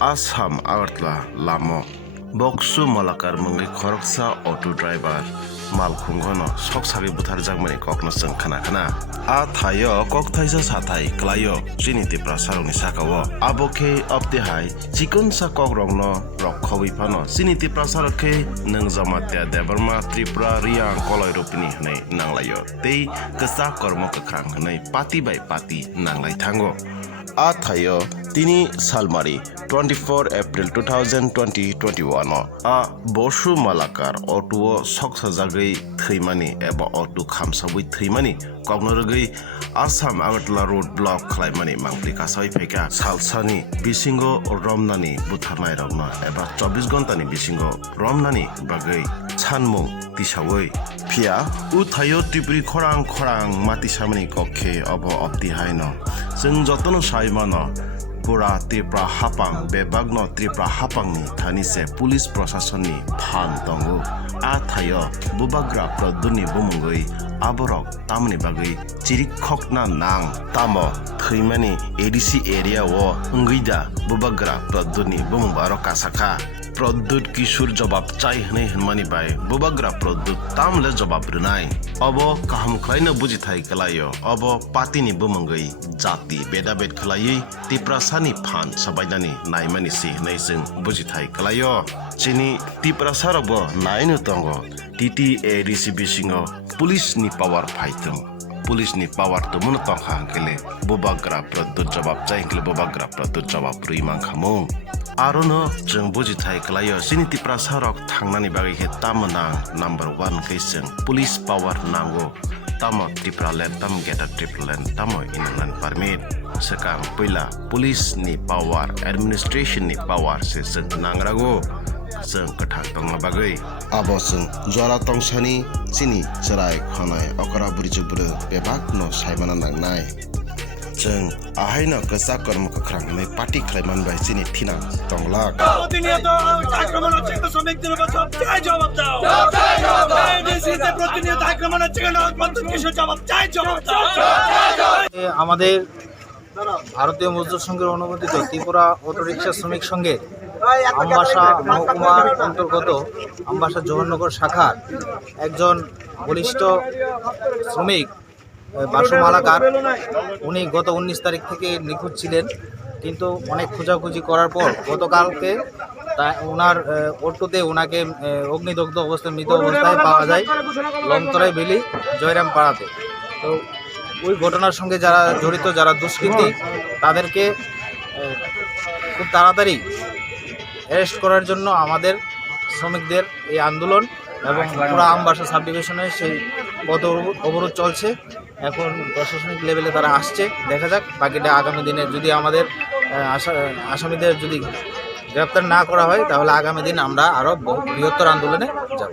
Assam Agartala Lamo Boksu Malakar Mungi Khoroksa Auto Driver Malkhungono Soksari Buthar Jagmani Kokno Sung Khana A Thayo Kok Thaisa Sathai Klayo Jiniti Prasaroni Sakawo Aboke Optihai Chikun Sa Kok Rongno Rokhowi Pano Siniti Prasaroke Nung Zamatya Debarma Tripura Riang Koloi Rupini Hanai Nanglayo Tei Kesa Kormo Kakrang Hanai Pati by Pati Nanglai Tango A Thayo Tini Salmari 24 April 2021 A Boshu Malakar Otuo Soksa Jagri Thrimani Eba Otu Khamsabui Thrimani Kognorgi Assam Agartala Road Block Khlaimani Mangplika Soipeka Salsani Bisingo Romnani Butharnai Rogna Eba 24 Gontani Bisingo Romnani Bagai Chanmung Tisawoi Pia Uthayo Tripuri Khorang Mati Samani Kokhe Obo Opti Haino Sung Jotono Saimano Pura Tripura Hapang Bebagno Tripura Hapang ni Thani se Police Proshashan ni Phan Tongo A Thayo Bubagra Praduni Bumungoi Aborok Tamni Bagai Chirik Khokna Nang Tamo Thimani ADC area wo Ngida Bubagra Praduni Bumungaro Kasaka Pradut Kishur Jobab Chai Hne Hmani Bai Bubagra Pradut Tamle Jobab Runai Obo Kaham Klaina Bujithai Kalayo Obo Patini Bumungoi Jati Bedabed Kalayi Tiprasani Phan Sabaidani Naimani Si Naising Bujithai Kalayo Chini Tiprasarabo Nainu Tongo Titi ADC Bisingo Police ni power fightum Police ni power to munotong hangkele Bubagra Pradut Jobab Chai Hangkele Bubagra Pradut Jobab Ruimang Khamung Arono Jung Bujithai Kalayo Sini Tiprasarok Thangnani Bagi He Tamanang number 1 Kaising Police power Nango Tamo Tripura Land Tam Geta Tripura Land Tamo Inanan Permit Sekang Pila Police ni power Administration ni power Se Seng Nangrago Seng Kathak Tong Bagai Abo Seng Jora Tong Sani Sini Serai Khonai Okara Burijubru Bebak No Saimana Nangnai Jeng Ahaina Kesa Kormo Kakrang Mai Party Klaiman Bai Sini Thina Tonglak প্রতিনিয়ত আক্রমণ হচ্ছে কিন্তু শ্রমিকদের উপর চাই জবাব দাও এডিসিতে প্রতিনিয়ত আক্রমণ হচ্ছে কেন প্রত্যেক কিছু জবাব চাই জবাব দাও আমাদের ভারতীয় মজদুর সংঘের অনুমোদিত ত্রিপুরা অটোরিকশা শ্রমিক সংঘের আমবাসা মহকুমার অন্তর্গত আমবাসা জোহরনগর শাখার একজন বলিষ্ঠ শ্রমিক বাসু মালাকার উনি গত 19 তারিখ থেকে নিখোঁজ ছিলেন কিন্তু অনেক খোঁজাখুঁজি করার পর গতকালকে ওনার অটোতে ওনাকে অগ্নিদগ্ধ অবস্থায় মৃত অবস্থায় পাওয়া যায় লংতরাই বেলি জয়রাম পাড়াতে তো ওই ঘটনার সঙ্গে যারা জড়িত যারা দুষ্কৃতী তাদেরকে খুব তাড়াতাড়ি অ্যারেস্ট করার জন্য আমাদের শ্রমিকদের এই আন্দোলন এবং পুরো আমবাসা সাব ডিভিশনে সেই পথ অবরোধ চলছে এখন প্রশাসনিক লেভেলে তারা আসছে দেখা যাক বাকিটা আগামী দিনে যদি আমাদের আসামিদের যদি গ্রেপ্তার না করা হয় তাহলে আগামী দিন আমরা আরও বৃহত্তর আন্দোলনে যাব।